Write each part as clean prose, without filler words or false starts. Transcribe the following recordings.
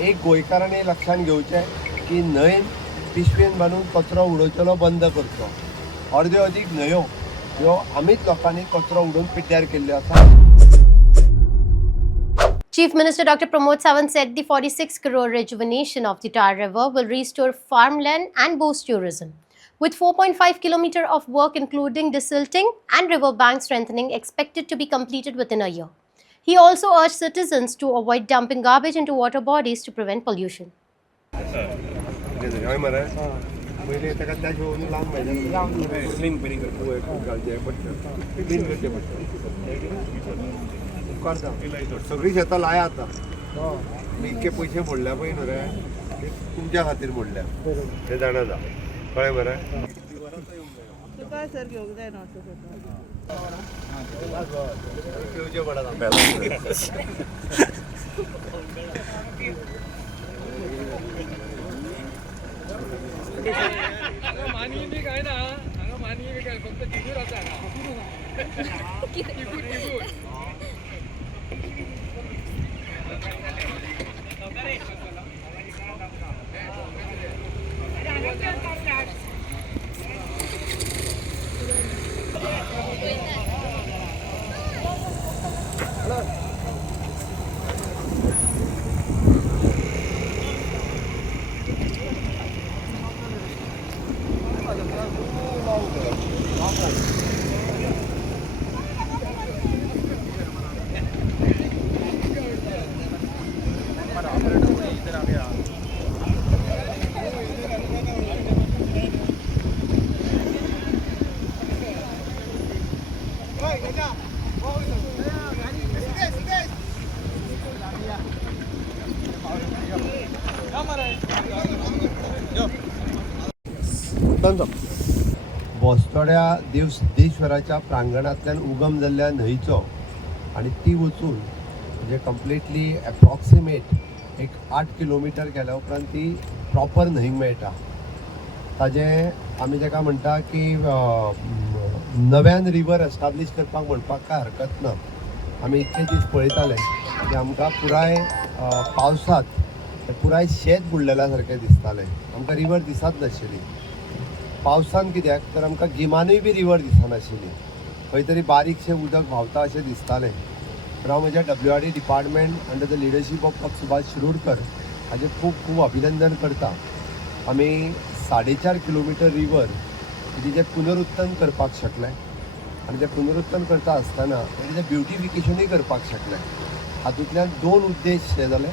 एक गोंयकारांनी लक्षात घेवचें की न्हंयेन पिशवेन बांदून कचरो उडोवचो बंद करचो. अर्द्यो अदीक न्हंयो ह्यो आमीच लोकांनी कचरो उडोवन पिड्ड्यार केल्ल्यो आसा. Chief Minister Dr. Pramod Sawant said the 46 crore rejuvenation of the Tar River will restore farmland and boost tourism. With 4.5 km of work including desilting and riverbank strengthening expected to be completed within a year. He also urged citizens to avoid dumping garbage into water bodies to prevent pollution. सगळी शेतां लाया आता मी इतके पैसे मोडल्या पळय न्हू रे, तुमच्या खातीर मोडल्या हे जाणा जा कळ्ळें मरे. तुका सर घेवंक जाय न्हू घेवचें पडत मानवी बी काय ना हांगा मानवी बी काय फक्त तिगूर आसा बोस्तोड्या देव सिद्धेश्वराच्या प्रांगणांतल्यान उगम जाल्ल्या न्हंयचो आनी ती वचून म्हणजे कंप्लिटली एप्रॉक्सिमेट एक 8 किलोमिटर केल्या उपरांत ती प्रॉपर न्हंयक मेळटा. ताजें आमी जेका म्हणटा की नव्यान रिवर एस्टाब्लीश करपाक म्हणपाक काय हरकत ना. आमी इतके दीस पळयताले की आमकां पुराय पावसांत पुराय शेत बुडलेल्या सारकें दिसतालें. आमकां रिवर दिसत नाशिल्ली. पावसान कित्याक तर आमकां गिमानूय बी रिवर दिसनाशिल्ली. खंय तरी बारीकशें उदक व्हांवता अशें दिसतालें. तर हांव म्हज्या WRD department under the leadership of Subhash Shirodkar हाजें खूब खूब अभिनंदन करता. आमी 4.5 किलोमिटर रिवर तिजें पुनरुत्थन करपाक शकले आनी तें पुनरुत्थन करता आसतना तेजें ब्युटिफिकेशनूय करपाक शकले. हातूंतल्यान 2 उद्देश हे जाले.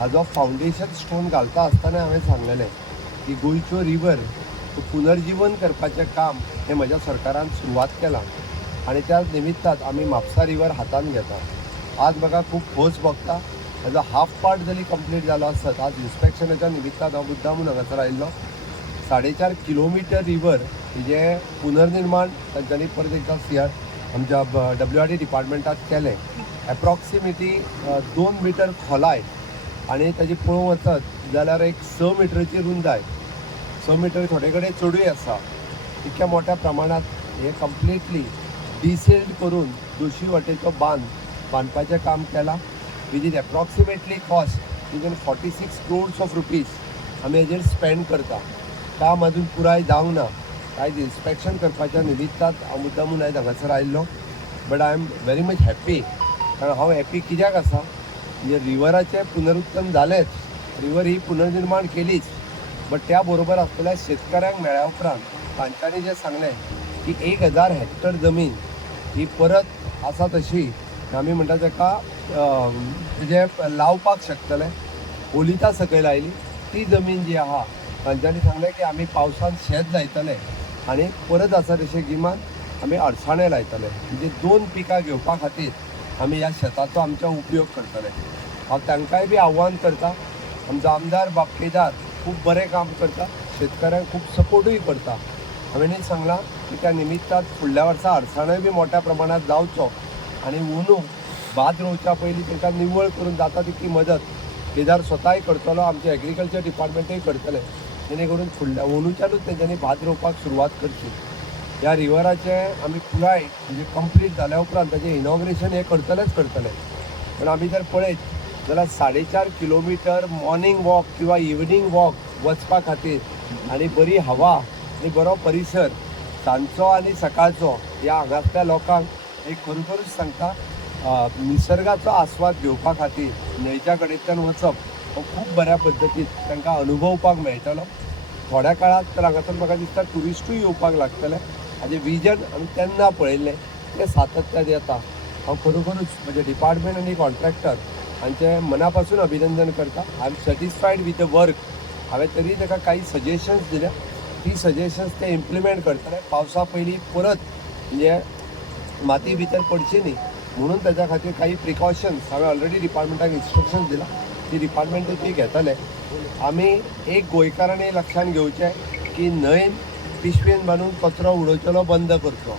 हाजो फावंडेशन स्टोन घालता आसतना हांवें सांगलेलें की गोंयच्यो रिवर पुनर्जीवन करपाचें काम हें म्हज्या सरकारान सुरवात केलां आनी त्या निमित्तान आमी म्हापसा रिवर हातान घेता. आज म्हाका खूब खोस भोगता. हाजो हाफ पार्ट जरी कंप्लीट जालो आसत आज इन्स्पेक्शनाच्या निमित्तान हांव मुद्दामून हांगासर आयिल्लो. 4.5 किलोमिटर रिवर हेजें पुनर्निर्माण तांच्यांनी परत एकदा आमच्या WRD डिपार्टमेंटात केलें. एप्रॉक्सिमेटली 2 मिटर खोलाय आनी ताजी पळोवंक वचत जाल्यार एक 6 मिटरची रुंदाय. 6 मिटर थोडे कडेन चडूय आसा. इतक्या मोठ्या प्रमाणात हे कंप्लिटली डिसेल्ड करून दोशी वाटेचो बांदपाचें काम केलां. Which is approximately cost even 46 crores of rupees आमी हेजेर स्पेंड करता. काम अजून पुराय जावंक ना. आयज इन्स्पेक्शन करपाच्या निमित्तान हांव मुद्दामून आयज हांगासर आयिल्लो. But I am very much happy. कारण हांव हॅप्पी कित्याक आसा म्हणजे रिवराचें पुनरुत्थन जालेंच. रिवर ही पुनर्निर्माण केलीच. बट त्या बरोबर आसलेल्या शेतकऱ्यांक मेळ्ळ्या उपरांत तांच्यांनी जें सांगलें की 1000 हेक्टर जमीन ही परत आसा तशी आमी म्हणटा ताका तेजें लावपाक शकतले. ओलिता सकयल आयली ती जमीन जी आहा तांच्यांनी सांगलें की आमी पावसान शेत लायतले आनी परत आसा तशें गिमान आमी अडसाणें लायतले. म्हणजे 2 पिकां घेवपा खातीर आमी ह्या शेताचो आमच्या उपयोग करतले. हांव तांकांय बी आव्हान करता. आमचो आमदार बापकेदार खूब बरें काम करता. शेतकऱ्यांक खूब सपोर्टूय करता. हांवेंनी सांगलां की त्या निमित्तान फुडल्या वर्सा अडसाणोय बी मोठ्या प्रमाणात जावचो आनी अंदू भात रोवच्या पयलीं तांकां निवळ करून जाता तितली मदत केदार स्वताय करतलो. आमचे एग्रीकल्चर डिपार्टमेंटूय करतले जेणे करून फुडल्या अंदूच्यानूच तेंच्यांनी भात रोवपाक सुरवात करची. ह्या रिवराचें आमी पुराय म्हणजे कंप्लीट जाल्या उपरांत ताचें इनॉग्रेशन हे करतलेच करतले. पण आमी जर पळयत जाल्यार 4.5 किलोमिटर मॉर्निंग वॉक किंवा इवनिंग वॉक वचपा खातीर आनी बरी हवा आनी बरो परिसर सांजचो आनी सकाळचो ह्या हांगासल्या लोकांक एक खरोखरूच सांगता निसर्गाचो आस्वाद घेवपा खातीर न्हंयच्या कडेच्यान वचप हो खूब बऱ्या पद्दतीन तांकां अनुभवपाक मेळटलो. थोड्या काळात तर हांगासर म्हाका दिसता ट्युरिस्टूय येवपाक लागतले. हाजें विजन आमी तेन्ना पळयल्लें तें सातत्यान येता. हांव खरोखरूच म्हजे डिपार्टमेंट आनी कॉन्ट्रॅक्टर हांचें मना पासून अभिनंदन करता. I am satisfied with the work. हांवें तरी ताका काही सजेशन्स दिल्या. ती सजेशन्स ते इम्प्लिमेंट करतले. पावसा पयलीं परत म्हणजे माती भितर पडची न्ही म्हणून ताच्या खातीर काही प्रिकॉशन्स हांवें ऑलरेडी डिपार्टमेंटाक इन्स्ट्रक्शन्स दिला. ती डिपार्टमेंट ती घेतले. आमी एक गोंयकारांनी लक्षांत घेवचें की न्हंयन पिशवेन बांदून कचरो उडोवचो बंद करचो.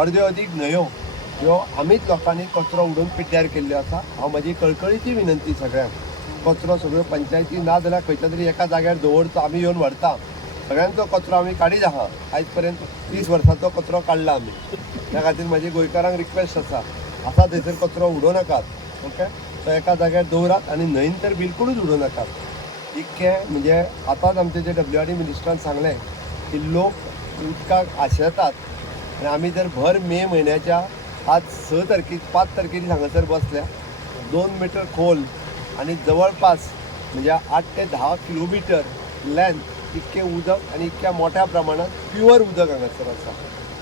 अर्द्यो अदीक न्हंयो ह्यो आमीच लोकांनी कचरो उडोवन पिड्ड्यार केल्ल्यो आसा. हांव म्हजी कळकळीची विनंती सगळ्यांक, कचरो सगळ्यो पंचायती ना जाल्यार खंयच्या तरी एका जाग्यार दवरता, आमी येवन व्हरता. सगळ्यांचो कचरो आमी काडीत आहा. आयज पर्यंत 30 वर्सांचो कचरो काडला आमी. त्या खातीर म्हाजी गोंयकारांक रिक्वेस्ट आसा थंयसर कचरो उडोव नाकात. ओके, तो एका जाग्यार दवरात आनी न्हंयन तर बिलकुलूच उडोव नाकात. इतकें म्हणजे आतांच आमचे जे WRD मिनिस्टरान सांगलें की लोक उदकाक आशेतात आनी आमी जर भर मे म्हयन्याच्या आज 5 तारखेक हांगासर बसल्या 2 मीटर खोल आनी जवळपास म्हणजे 8 ते 10 किलोमिटर लेंथ इतकें उदक आनी इतक्या मोठ्या प्रमाणात प्युअर उदक हांगासर आसा.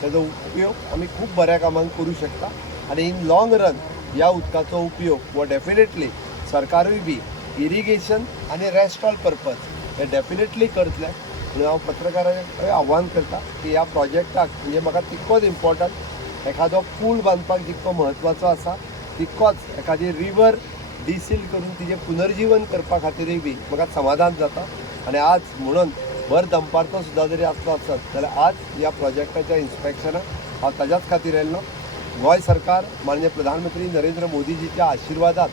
ताजो उपयोग आमी खूब बऱ्या कामांक करूं शकता आनी इन लॉंग रन ह्या उदकाचो उपयोग हो डेफिनेटली सरकारूय बी इरिगेशन आनी रेस्ट ऑल पर्पज हे डेफिनेटली करतले. म्हणून हांव पत्रकारांक आव्हान करता की ह्या प्रोजेक्टाक म्हणजे म्हाका तितकोच इम्पॉर्टंट एखादो पूल बांदपाक जितको म्हत्वाचो आसा तितकोच एखादी रिवर डिसील करून तिजें पुनर्जीवन करपा खातीरूय बी म्हाका समाधान जाता. आनी आज म्हणून भर दनपारचो सुद्दां जरी आसलो आसत जाल्यार आज ह्या प्रोजेक्टाच्या इन्स्पेक्शनाक हांव ताज्याच खातीर येयल्लो. गोंय सरकार माननीय प्रधानमंत्री नरेंद्र मोदीजीच्या आशिर्वादात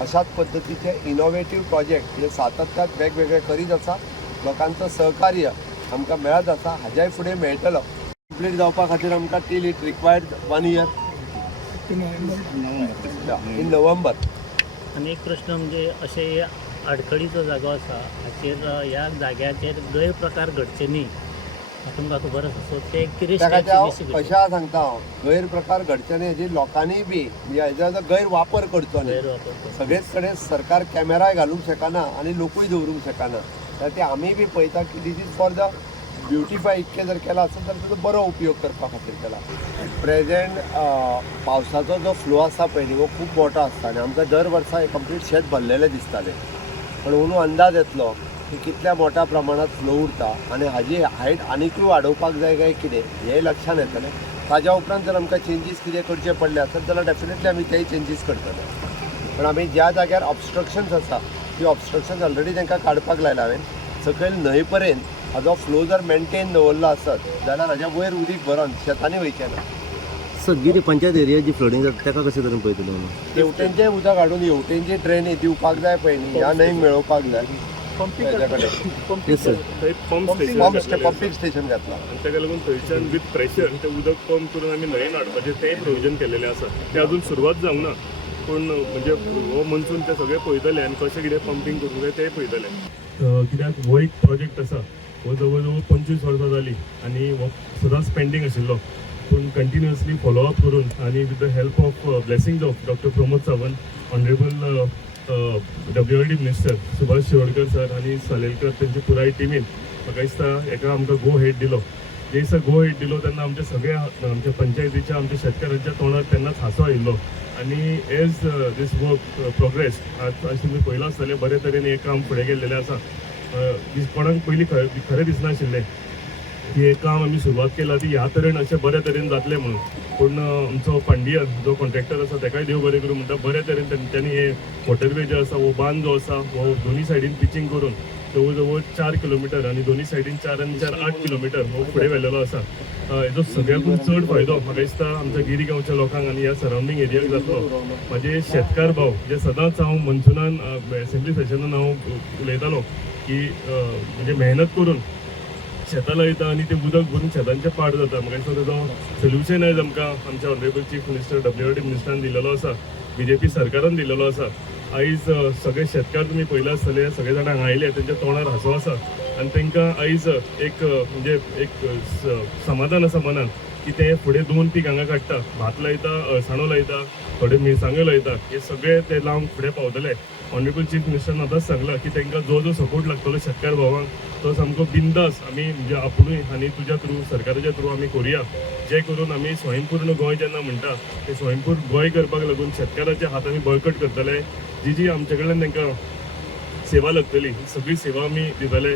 अशाच पद्दतीचे इनोवेटीव प्रोजेक्ट जे सातत्यान वेगवेगळे करीत आसा. लोकांचं सहकार्य आमकां मेळत आसा. हाज्याय फुडें मेळटलो. कंप्लीट जावपा खातीर आमकां till it required 1 year in November. आनी एक प्रश्न म्हणजे अशे आडखळीचो जागो आसा हाचेर ह्या जाग्याचेर गैरप्रकार घडचे न्ही तुमकां खबर आसा. सो ते कितें कशा सांगता हांव गैरप्रकार घडचे न्ही हेजी लोकांनी बी हेजो गैरवापर करचो न्ही. सगळेच कडेन सरकार कॅमेराय घालूंक शकना आनी लोकूय दवरूंक शकना. तर ते आमी बी पळयता की this is for the beautify. इतकें जर केला आसत जाल्यार ताजो बरो उपयोग करपा खातीर केला. प्रेझेंट पावसाचो जो फ्लो आसा पळय न्ही हो खूब मोठो आसता आनी आमकां दर वर्सा हे कंप्लीट शेत भरलेलें दिसतालें. पण अंदू अंदाज येतलो की कितल्या मोठ्या प्रमाणात फ्लो उरता आनी हाजी हायट आनीकूय वाडोवपाक जाय काय कितें हें लक्षांत येतलें. ताज्या उपरांत जर आमकां चेंजीस कितें करचे पडले आसत जाल्यार डेफिनेटली आमी तेय चेंजीस करतले. पण आमी ज्या जाग्यार ऑब्स्ट्रक्शन्स आसा ती ऑब्स्ट्रक्शन्स ऑलरेडी तांकां काडपाक लायला हांवें. सकयल न्हंय पर्यंत हाजो फ्लो जर मेनटेन दवरलो आसत जाल्यार हाज्या वयर उदीक भरोन शेतांनी वयचें ना. सगळी पंचायत एरिया जी फ्लडिंग जाता ताका कशें करून पळयतले म्हणून हेवटेंचें उदक हाडून हेवटेंची ड्रेनेज दिवपाक जाय पळय न्ही ह्या न्हंयक मेळोवपाक जाय. पंपींग स्टेशन घातला आनी ताका लागून थंयच्यान विथ प्रेशर तें उदक पंप करून आमी न्हंयेन हाडपाचें तेंय प्रोविजन केलेलें आसा. तें अजून सुरवात जावंक ना पूण म्हणजे हो मनसून ते सगळे पळयतले आनी कशें कितें पंपींग करूंक जाय तेंय पळयतले. कित्याक हो एक प्रोजेक्ट आसा हो जवळ जवळ 25 वर्सां जालीं आनी हो सदांच पेंडींग आशिल्लो. पूण कंटिन्युअसली फॉलोअप करून आनी with the help of blessings of doctor Pramod Sawant, honourable WRD minister Subhash Shirodkar sir आनी सालेलकर तेंची पुराय टिमीन म्हाका दिसता हेका आमकां गो हेड दिलो. जे दिसा गो हेड दिलो तेन्ना आमच्या सगळ्या आमच्या पंचायतीच्या आमच्या शेतकारांच्या तोंडार तेन्नाच हांसो आयिल्लो. आनी एज दीस वर्क प्रोग्रेस आज तुमी पळयलां आसतलें बरे तरेन हें काम फुडें गेल्लेलें आसा. कोणाक पयलीं खरें दिसनाशिल्लें की हें काम आमी सुरवात केला ती ह्या तरेन अशें बरे तरेन जातलें म्हणून. पूण आमचो पांडियन जो कॉन्ट्रॅक्टर आसा ताकाय देव बरें करूं म्हणटा. बरे तरेन तेंच्यांनी हे वॉटरवे जो आसा हो बांद जो आसा हो दोनी सायडीन पिचींग करून जवळ जवळ 4 किलोमिटर आनी दोनी सायडीन 4 आनी 4 8 किलोमिटर हो फुडें व्हेल्लेलो आसा. हेजो सगळ्याकून चड फायदो म्हाका दिसता आमच्या गिरी गांवच्या लोकांक आनी ह्या सरावंडींग एरियाक जातलो. म्हाजे शेतकार भाव जे सदांच हांव मनसुनान एसेंब्ली सेशनान हांव उलयतालो की म्हणजे मेहनत करून शेतां लायता आनी तें उदक भरून शेतांचें पाड जाता. म्हाका दिसता तेजो सोल्युशन आयज आमकां आमच्या ऑनरेबल चीफ मिनिस्टर WRD मिनिस्टरान दिलेलो आसा, BJP सरकारान दिलेलो आसा. आयज सगळे शेतकार तुम्ही पयला आसतले सगळे जाण हांगा आयले तेंच्या तोंडार हांसो आसा आनी तांकां आयज एक म्हणजे एक समाधान आसा मनान की ते फुडें 2 पीक हांगा काडटा भात लायता अळसाणो लायता थोडे मिरसांग्यो लायता हे सगळे ते लावन फुडें पावतले ऑनरेबल चीफ मिनिस्टरान आतांच सांगलां की तांकां जो सपोर्ट लागतलो शेतकार भावांक तो सामको बिंदास आमी म्हणजे आपुणूय आनी तुज्या थ्रू सरकाराच्या थ्रू आमी करुया जे करून आमी स्वयंपूर्ण गोंय जेन्ना म्हणटा ते स्वयंपूर्ण गोंय करपाक लागून शेतकाराच्या हात आमी बळकट करतले जी आमचे कडल्यान तांकां सेवा लागतली ही सगळी सेवा आमी दितले